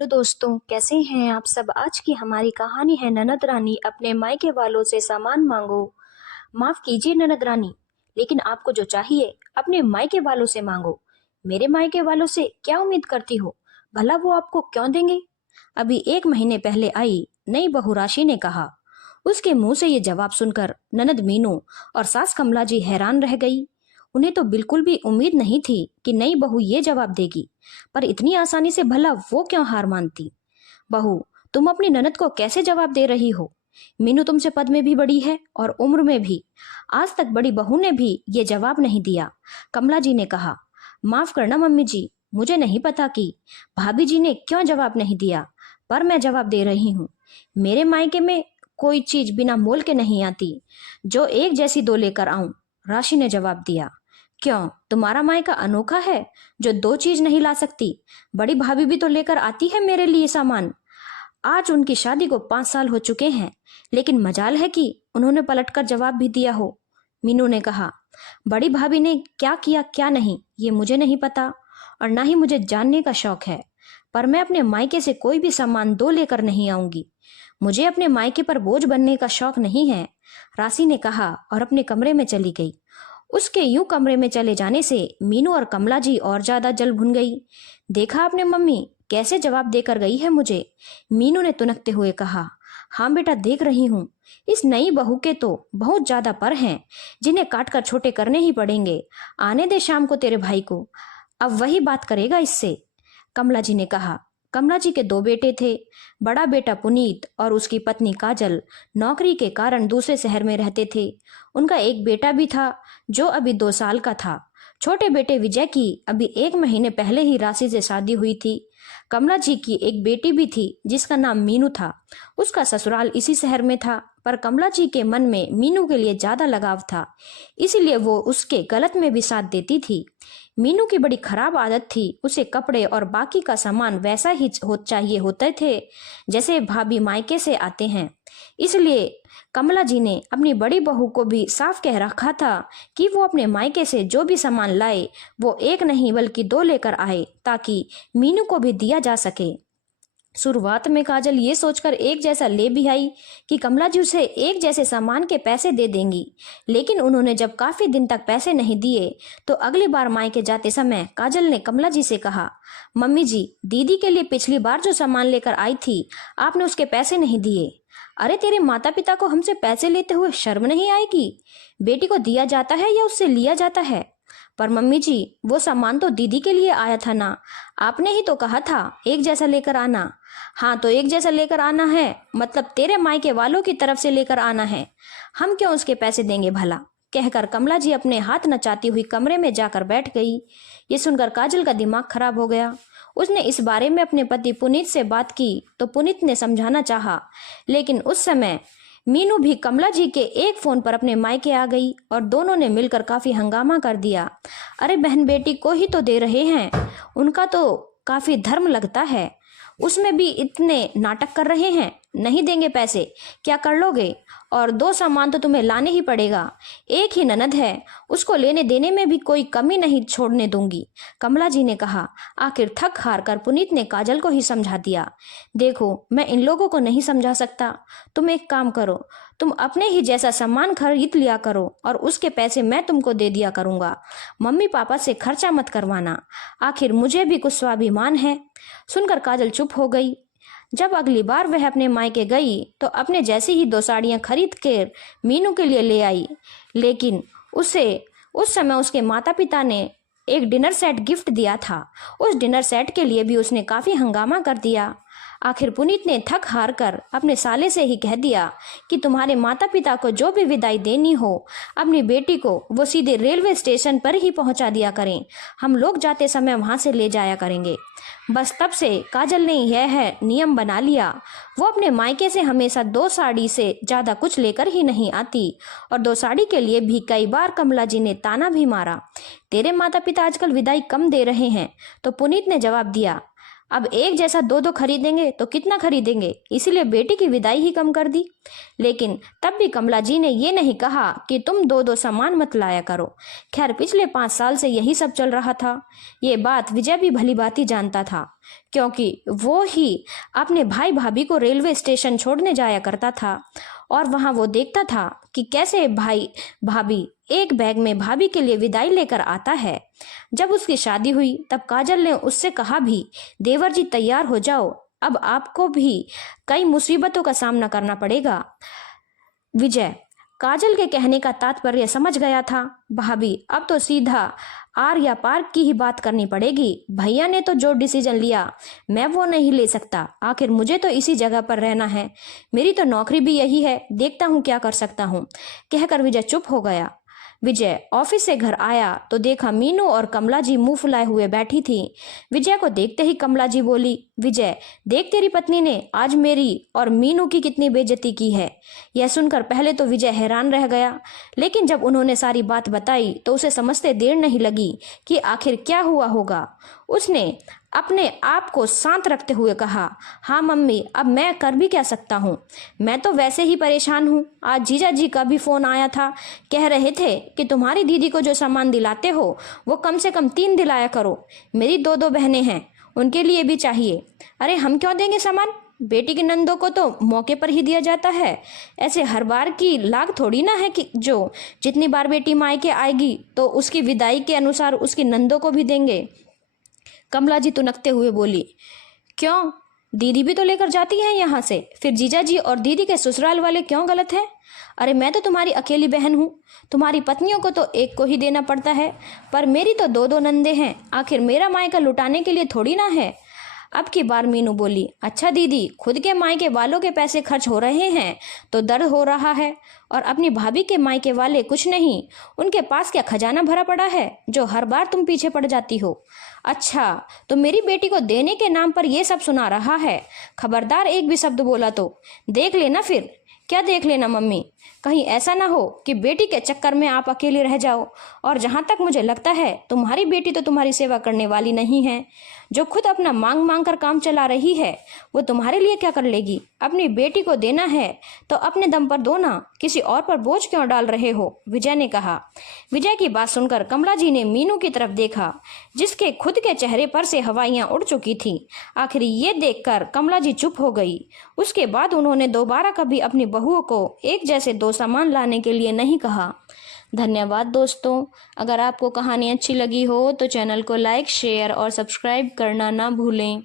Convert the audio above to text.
तो दोस्तों कैसे हैं आप सब। आज की हमारी कहानी है ननद रानी अपने मायके वालों से सामान मांगो। माफ कीजिए ननद रानी, लेकिन आपको जो चाहिए अपने मायके वालों से मांगो। मेरे मायके वालों से क्या उम्मीद करती हो, भला वो आपको क्यों देंगे। अभी 1 महीने पहले आई नई बहू राशि ने कहा। उसके मुंह से ये जवाब सुनकर ननद मीनू और सास कमला जी हैरान रह गई। उन्हें तो बिल्कुल भी उम्मीद नहीं थी कि नई बहू ये जवाब देगी, पर इतनी आसानी से भला वो क्यों हार मानती। बहू, तुम अपनी ननद को कैसे जवाब दे रही हो। मीनू तुमसे पद में भी बड़ी है और उम्र में भी। आज तक बड़ी बहू ने भी ये जवाब नहीं दिया। कमला जी ने कहा, माफ करना मम्मी जी, मुझे नहीं पता कि भाभी जी ने क्यों जवाब नहीं दिया, पर मैं जवाब दे रही हूँ। मेरे मायके में कोई चीज बिना मोल के नहीं आती, जो एक जैसी दो लेकर आऊं। राशि ने जवाब दिया, क्यों, तुम्हारा मायका अनोखा है जो दो चीज नहीं ला सकती। बड़ी भाभी भी तो लेकर आती है मेरे लिए सामान। आज उनकी शादी को 5 साल हो चुके हैं, लेकिन मजाल है कि उन्होंने पलटकर जवाब भी दिया हो। मीनू ने कहा, बड़ी भाभी ने क्या किया क्या नहीं ये मुझे नहीं पता, और ना ही मुझे जानने का शौक है। पर मैं अपने मायके से कोई भी सामान दो लेकर नहीं आऊंगी। मुझे अपने मायके पर बोझ बनने का शौक नहीं है। राशि ने कहा और अपने कमरे में चली गई। उसके यूं कमरे में चले जाने से मीनू और कमला जी और ज्यादा जल भुन गई। देखा आपने मम्मी कैसे जवाब देकर गई है मुझे। मीनू ने तुनकते हुए कहा, हाँ बेटा देख रही हूँ। इस नई बहू के तो बहुत ज्यादा पर हैं, जिन्हें काट कर छोटे करने ही पड़ेंगे। आने दे शाम को तेरे भाई को, अब वही बात करेगा इससे। कमला जी ने कहा। कमला जी के 2 बेटे थे। बड़ा बेटा पुनीत और उसकी पत्नी काजल नौकरी के कारण दूसरे शहर में रहते थे। उनका एक बेटा भी था जो अभी 2 साल का था। छोटे बेटे विजय की अभी 1 महीने पहले ही राशि से शादी हुई थी। कमला जी की एक बेटी भी थी जिसका नाम मीनू था। उसका ससुराल इसी शहर में था, पर कमला जी के मन में मीनू के लिए ज्यादा लगाव था, इसलिए वो उसके गलत में भी साथ देती थी। मीनू की बड़ी खराब आदत थी, उसे कपड़े और बाकी का सामान वैसा ही चाहिए होते थे जैसे भाभी मायके से आते हैं। इसलिए कमला जी ने अपनी बड़ी बहू को भी साफ कह रखा था कि वो अपने मायके से जो भी सामान लाए वो एक नहीं बल्कि दो लेकर आए, ताकि मीनू को भी दिया जा सके। शुरुआत में काजल ये सोचकर एक जैसा ले भी आई कि कमला जी उसे एक जैसे सामान के पैसे दे देंगी, लेकिन उन्होंने जब काफी दिन तक पैसे नहीं दिए तो अगली बार मायके जाते समय काजल ने कमला जी से कहा, मम्मी जी, दीदी के लिए पिछली बार जो सामान लेकर आई थी आपने उसके पैसे नहीं दिए। अरे तेरे माता पिता को हमसे पैसे लेते हुए शर्म नहीं आएगी। बेटी को दिया जाता है या उससे लिया जाता है। पर मम्मी जी, वो सामान तो दीदी के लिए आया था ना, आपने ही तो कहा था एक जैसा लेकर आना। हाँ तो एक जैसा लेकर आना है मतलब तेरे मायके वालों की तरफ से लेकर आना है, हम क्यों उसके पैसे देंगे भला। कहकर कमला जी अपने हाथ नचाती हुई कमरे में जाकर बैठ गई। ये सुनकर काजल का दिमाग खराब हो गया। उसने इस बारे में अपने पति पुनीत से बात की तो पुनीत ने समझाना चाहा, लेकिन उस समय मीनू भी कमला जी के एक फोन पर अपने मायके आ गई और दोनों ने मिलकर काफी हंगामा कर दिया। अरे बहन बेटी को ही तो दे रहे हैं, उनका तो काफी धर्म लगता है, उसमें भी इतने नाटक कर रहे हैं। नहीं देंगे पैसे, क्या कर लोगे। और दो सामान तो तुम्हें लाने ही पड़ेगा, एक ही ननद है, उसको लेने देने में भी कोई कमी नहीं छोड़ने दूंगी। कमला जी ने कहा। आखिर थक हार कर पुनीत ने काजल को ही समझा दिया, देखो मैं इन लोगों को नहीं समझा सकता, तुम एक काम करो, तुम अपने ही जैसा सामान खरीद लिया करो और उसके पैसे मैं तुमको दे दिया करूंगा। मम्मी पापा से खर्चा मत करवाना, आखिर मुझे भी कुछ स्वाभिमान है। सुनकर काजल चुप हो गई। जब अगली बार वह अपने मायके गई तो अपने जैसी ही 2 साड़ियां खरीद कर मीनू के लिए ले आई, लेकिन उसे उस समय उसके माता पिता ने एक डिनर सेट गिफ्ट दिया था। उस डिनर सेट के लिए भी उसने काफी हंगामा कर दिया। आखिर पुनीत ने थक हार कर अपने साले से ही कह दिया कि तुम्हारे माता पिता को जो भी विदाई देनी हो अपनी बेटी को वो सीधे रेलवे स्टेशन पर ही पहुंचा दिया करें, हम लोग जाते समय वहां से ले जाया करेंगे। बस तब से काजल ने यह है नियम बना लिया, वो अपने मायके से हमेशा 2 साड़ी से ज्यादा कुछ लेकर ही नहीं आती। और 2 साड़ी के लिए भी कई बार कमला जी ने ताना भी मारा, तेरे माता पिता आजकल विदाई कम दे रहे हैं। तो पुनीत ने जवाब दिया, अब एक जैसा दो दो खरीदेंगे तो कितना खरीदेंगे, इसीलिए बेटी की विदाई ही कम कर दी। लेकिन तब भी कमला जी ने ये नहीं कहा कि तुम दो दो सामान मत लाया करो। खैर पिछले 5 साल से यही सब चल रहा था। ये बात विजय भी भली भांति जानता था, क्योंकि वो ही अपने भाई भाभी को रेलवे स्टेशन छोड़ने जाया करता था और वहां वो देखता था कि कैसे भाई भाभी एक बैग में भाभी के लिए विदाई लेकर आता है। जब उसकी शादी हुई तब काजल ने उससे कहा भी, देवर जी तैयार हो जाओ, अब आपको भी कई मुसीबतों का सामना करना पड़ेगा। विजय काजल के कहने का तात्पर्य समझ गया था। भाभी अब तो सीधा आर या पार की ही बात करनी पड़ेगी। भैया ने तो जो डिसीजन लिया मैं वो नहीं ले सकता, आखिर मुझे तो इसी जगह पर रहना है, मेरी तो नौकरी भी यही है, देखता हूँ क्या कर सकता हूँ, कहकर विजय चुप हो गया। विजय ऑफिस से घर आया तो देखा मीनू और कमला जी मुंह फुलाए हुए बैठी थी। विजय को देखते ही कमला जी बोली, विजय देख तेरी पत्नी ने आज मेरी और मीनू की कितनी बेइज्जती की है। यह सुनकर पहले तो विजय हैरान रह गया, लेकिन जब उन्होंने सारी बात बताई तो उसे समझते देर नहीं लगी कि आखिर क्या हुआ होगा। उसने अपने आप को शांत रखते हुए कहा, हाँ मम्मी, अब मैं कर भी क्या सकता हूँ, मैं तो वैसे ही परेशान हूँ। आज जीजा जी का भी फोन आया था, कह रहे थे कि तुम्हारी दीदी को जो सामान दिलाते हो वो कम से कम 3 दिलाया करो, मेरी 2 बहनें हैं, उनके लिए भी चाहिए। अरे हम क्यों देंगे सामान, बेटी की नंदों को तो मौके पर ही दिया जाता है, ऐसे हर बार की लाग थोड़ी ना है कि जो जितनी बार बेटी मायके आएगी तो उसकी विदाई के अनुसार उसकी नंदों को भी देंगे। कमला जी तुनकते हुए बोली, क्यों, दीदी भी तो लेकर जाती हैं यहाँ से, फिर जीजा जी और दीदी के ससुराल वाले क्यों गलत हैं? अरे मैं तो तुम्हारी अकेली बहन हूँ, तुम्हारी पत्नियों को तो एक को ही देना पड़ता है, पर मेरी तो 2 नंदे हैं, आखिर मेरा मायका लुटाने के लिए थोड़ी ना है। अब की बार मीनू बोली, अच्छा दीदी, खुद के मायके वालों के पैसे खर्च हो रहे हैं तो दर्द हो रहा है, और अपनी भाभी के मायके वाले कुछ नहीं, उनके पास क्या खजाना भरा पड़ा है जो हर बार तुम पीछे पड़ जाती हो। अच्छा तो मेरी बेटी को देने के नाम पर ये सब सुना रहा है, खबरदार एक भी शब्द बोला तो देख लेना। फिर क्या देख लेना मम्मी, कहीं ऐसा ना हो कि बेटी के चक्कर में आप अकेले रह जाओ, और जहां तक मुझे लगता है तुम्हारी बेटी तो तुम्हारी सेवा करने वाली नहीं है, जो खुद अपना मांग मांग कर काम चला रही है वो तुम्हारे लिए क्या कर लेगी। अपनी बेटी को देना है तो अपने दम पर दो ना, किसी और पर बोझ क्यों डाल रहे हो, विजय ने कहा। विजय की बात सुनकर कमला जी ने मीनू की तरफ देखा, जिसके खुद के चेहरे पर से हवाइयां उड़ चुकी थी। आखिर ये देखकर कमला जी चुप हो गई। उसके बाद उन्होंने दोबारा कभी अपनी बहुओं को एक जैसे 2 सामान लाने के लिए नहीं कहा। धन्यवाद दोस्तों, अगर आपको कहानी अच्छी लगी हो तो चैनल को लाइक, शेयर और सब्सक्राइब करना ना भूलें।